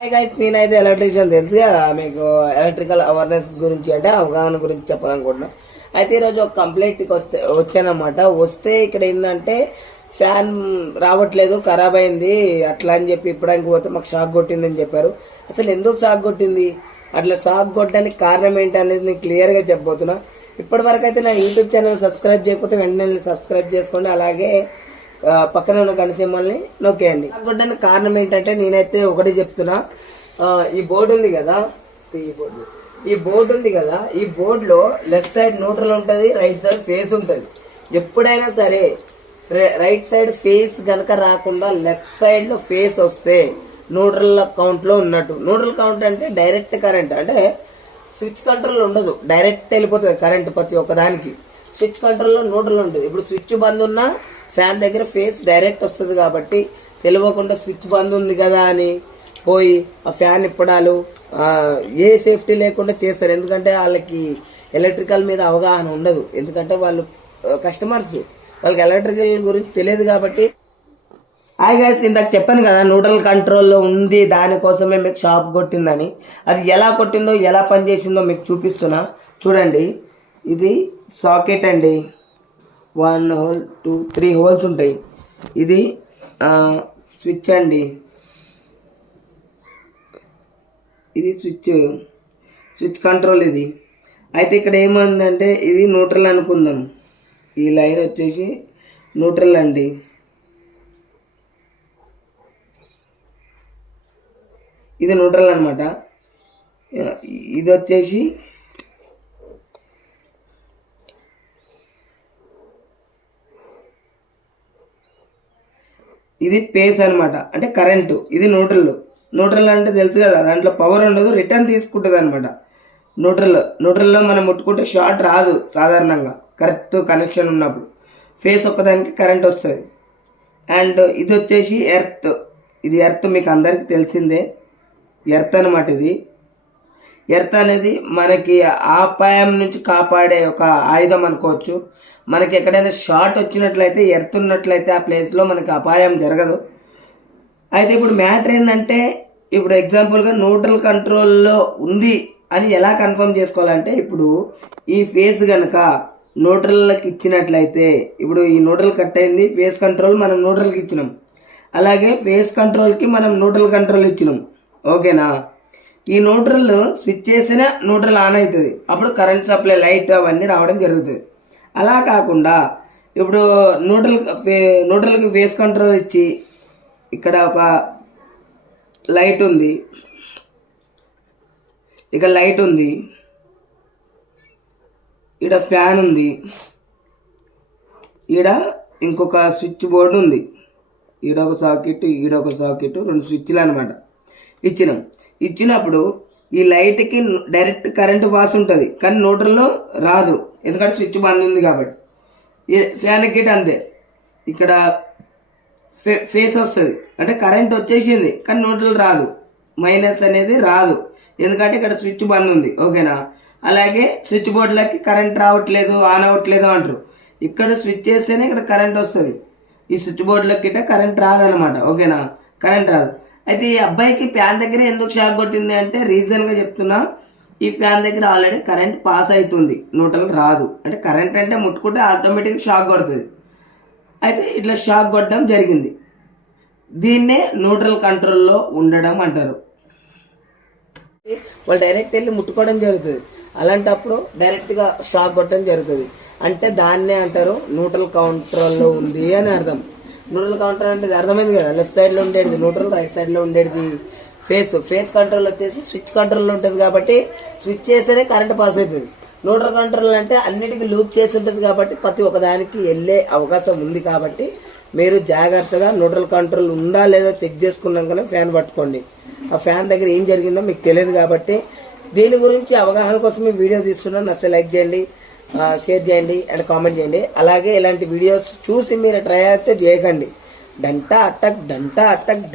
నేనైతే ఎలక్ట్రీషియన్ తెలుసు కదా మీకు, ఎలక్ట్రికల్ అవేర్నెస్ గురించి అంటే అవగాహన గురించి చెప్పాలనుకుంటున్నా. అయితే ఈరోజు ఒక కంప్లైంట్ వచ్చానమాట. వస్తే ఇక్కడ ఏంటంటే ఫ్యాన్ రావట్లేదు, ఖరాబ్ అయింది అట్లా అని చెప్పి ఇప్పడానికి పోతే మాకు షాక్ కొట్టిందని చెప్పారు. అసలు ఎందుకు షాక్ కొట్టింది, అట్లా షాక్ కొట్టడానికి కారణం ఏంటి అనేది నేను క్లియర్ గా చెప్పబోతున్నా. ఇప్పటి వరకు అయితే నా యూట్యూబ్ ఛానల్ సబ్స్క్రైబ్ చేయకపోతే వెంటనే సబ్స్క్రైబ్ చేసుకోండి. అలాగే పక్కన ఉన్న గంట సింబల్ని నొక్కేయండి. కొట్టడానికి కారణం ఏంటంటే నేనైతే ఒకటి చెప్తున్నా. ఈ బోర్డు ఉంది కదా, ఈ బోర్డులో లెఫ్ట్ సైడ్ న్యూట్రల్ ఉంటది, రైట్ సైడ్ ఫేస్ ఉంటది. ఎప్పుడైనా సరే రైట్ సైడ్ ఫేస్ గనక రాకుండా లెఫ్ట్ సైడ్ లో ఫేస్ వస్తే న్యూట్రల్ కౌంట్ లో ఉన్నట్టు. న్యూట్రల్ కౌంట్ అంటే డైరెక్ట్ కరెంట్, అంటే స్విచ్ కంట్రోల్ ఉండదు, డైరెక్ట్ వెళ్ళిపోతుంది కరెంట్. ప్రతి ఒక్కదానికి స్విచ్ కంట్రోల్ లో న్యూట్రల్ ఉంటుంది. ఇప్పుడు స్విచ్ బంద్ ఉన్నా ఫ్యాన్ దగ్గర ఫేస్ డైరెక్ట్ వస్తుంది కాబట్టి తెలియకుండా స్విచ్ బంద్ ఉంది కదా అని పోయి ఆ ఫ్యాన్ ఇప్పడాలు ఏ సేఫ్టీ లేకుండా చేస్తారు. ఎందుకంటే వాళ్ళకి ఎలక్ట్రికల్ మీద అవగాహన ఉండదు, ఎందుకంటే వాళ్ళు కస్టమర్స్, వాళ్ళకి ఎలక్ట్రికల్ గురించి తెలియదు కాబట్టి. హాయ్ గైస్, ఇందాక చెప్పాను కదా న్యూట్రల్ కంట్రోల్లో ఉంది, దానికోసమే మీకు షాక్ కొట్టిందని. అది ఎలా కొట్టిందో ఎలా పనిచేసిందో మీకు చూపిస్తున్నా చూడండి. ఇది సాకెట్ అండి, 1 హోల్ 2 3 హోల్స్ ఉంటాయి. ఇది స్విచ్ అండి, ఇది స్విచ్ కంట్రోల్ ఇది. అయితే ఇక్కడ ఏమైందంటే ఇది న్యూట్రల్ అనుకుందాం. ఈ లైన్ వచ్చేసి న్యూట్రల్ అండి. ఇది న్యూట్రల్ అనమాట. ఇది వచ్చేసి ఇది పేస్ అనమాట, అంటే కరెంటు. ఇది న్యూట్రల్ అంటే తెలుసు కదా, దాంట్లో పవర్ ఉండదు, రిటర్న్ తీసుకుంటుంది అనమాట. న్యూట్రల్లో మనం ముట్టుకుంటే షార్ట్ రాదు సాధారణంగా, కరెక్ట్ కనెక్షన్ ఉన్నప్పుడు. ఫేస్ ఒక్కదానికి కరెంట్ వస్తుంది. అండ్ ఇది వచ్చేసి ఎర్త్. ఇది ఎర్త్ మీకు అందరికీ తెలిసిందే, ఎర్త్ అనమాట. ఇది ఎర్త్ అనేది మనకి అపాయం నుంచి కాపాడే ఒక ఆయుధం అనుకోవచ్చు. మనకి ఎక్కడైనా షార్ట్ వచ్చినట్లయితే, ఎర్త్ ఉన్నట్లయితే ఆ ప్లేస్లో మనకి అపాయం జరగదు. అయితే ఇప్పుడు మ్యాటర్ ఏంటంటే, ఇప్పుడు ఎగ్జాంపుల్గా న్యూట్రల్ కంట్రోల్లో ఉంది అని ఎలా కన్ఫర్మ్ చేసుకోవాలంటే, ఇప్పుడు ఈ ఫేస్ కనుక న్యూట్రల్కి ఇచ్చినట్లయితే, ఇప్పుడు ఈ న్యూట్రల్ కట్ అయింది, ఫేస్ కంట్రోల్ మనం న్యూట్రల్కి ఇచ్చినాం, అలాగే ఫేస్ కంట్రోల్కి మనం న్యూట్రల్ కంట్రోల్ ఇచ్చినాం, ఓకేనా. ఈ న్యూట్రల్ స్విచ్ చేసినా న్యూట్రల్ ఆన్ అవుతుంది, అప్పుడు కరెంట్ సప్లై లైట్ అవన్నీ రావడం జరుగుతుంది. అలా కాకుండా ఇప్పుడు న్యూట్రల్కి ఫేస్ కంట్రోల్ ఇచ్చి ఇక్కడ ఒక లైట్ ఉంది, ఇక్కడ లైట్ ఉంది, ఇక్కడ ఫ్యాన్ ఉంది, ఈడ ఇంకొక స్విచ్ బోర్డు ఉంది, ఈడొక సాకెట్, ఈడొక సాకెట్, 2 స్విచ్లు అనమాట ఇచ్చినప్పుడు ఈ లైట్కి డైరెక్ట్ కరెంటు పాస్ ఉంటుంది, కానీ న్యూట్రల్లో రాదు, ఎందుకంటే స్విచ్ బంద్ ఉంది కాబట్టి. ఈ ఫ్యాన్కి అంతే, ఇక్కడ ఫేస్ వస్తుంది, అంటే కరెంట్ వచ్చేసింది కానీ న్యూట్రల్ రాదు, మైనస్ అనేది రాదు, ఎందుకంటే ఇక్కడ స్విచ్ బంద్ ఉంది, ఓకేనా. అలాగే స్విచ్ బోర్డులకి కరెంట్ రావట్లేదు, ఆన్ అవ్వట్లేదు అంటారు. ఇక్కడ స్విచ్ చేస్తేనే ఇక్కడ కరెంట్ వస్తుంది, ఈ స్విచ్ బోర్డులకి కరెంట్ రాదనమాట, ఓకేనా, కరెంట్ రాదు. అయితే ఈ అబ్బాయికి ఫ్యాన్ దగ్గర ఎందుకు షాక్ కొట్టింది అంటే, రీజన్గా చెప్తున్నా, ఈ ఫ్యాన్ దగ్గర ఆల్రెడీ కరెంట్ పాస్ అవుతుంది, న్యూట్రల్ రాదు. అంటే కరెంట్ అంటే ముట్టుకుంటే ఆటోమేటిక్ షాక్ కొడుతుంది. అయితే ఇట్లా షాక్ కొట్టడం జరిగింది, దీన్నే న్యూట్రల్ కంట్రోల్లో ఉండడం అంటారు. వాళ్ళు డైరెక్ట్ వెళ్ళి ముట్టుకోవడం జరుగుతుంది, అలాంటప్పుడు డైరెక్ట్గా షాక్ కొట్టడం జరుగుతుంది. అంటే దాన్నే అంటారు న్యూట్రల్ కంట్రోల్లో ఉంది అని అర్థం. న్యూట్రల్ కంట్రోల్ అంటే అర్థమైంది కదా, లెఫ్ట్ సైడ్ లో ఉండేది న్యూట్రల్, రైట్ సైడ్ లో ఉండేది ఫేస్ కంట్రోల్ వచ్చేసి స్విచ్ కంట్రోల్ ఉంటుంది కాబట్టి స్విచ్ చేస్తేనే కరెంట్ పాస్ అవుతుంది. న్యూట్రల్ కంట్రోల్ అంటే అన్నిటికీ లూప్ చేసి ఉంటుంది కాబట్టి ప్రతి ఒక్కదానికి వెళ్ళే అవకాశం ఉంది. కాబట్టి మీరు జాగ్రత్తగా న్యూట్రల్ కంట్రోల్ ఉందా లేదా చెక్ చేసుకున్నాకనే ఫ్యాన్ పట్టుకోండి. ఆ ఫ్యాన్ దగ్గర ఏం జరిగిందో మీకు తెలియదు కాబట్టి దీని గురించి అవగాహన కోసం ఈ వీడియో తీస్తున్నాను. నచ్చితే లైక్ చేయండి, షేర్ చేయండి అండ్ కామెంట్ చేయండి. అలాగే ఇలాంటి వీడియోస్ చూసి మీరు ట్రై అయితే చేయకండి. డంటా అట్టక్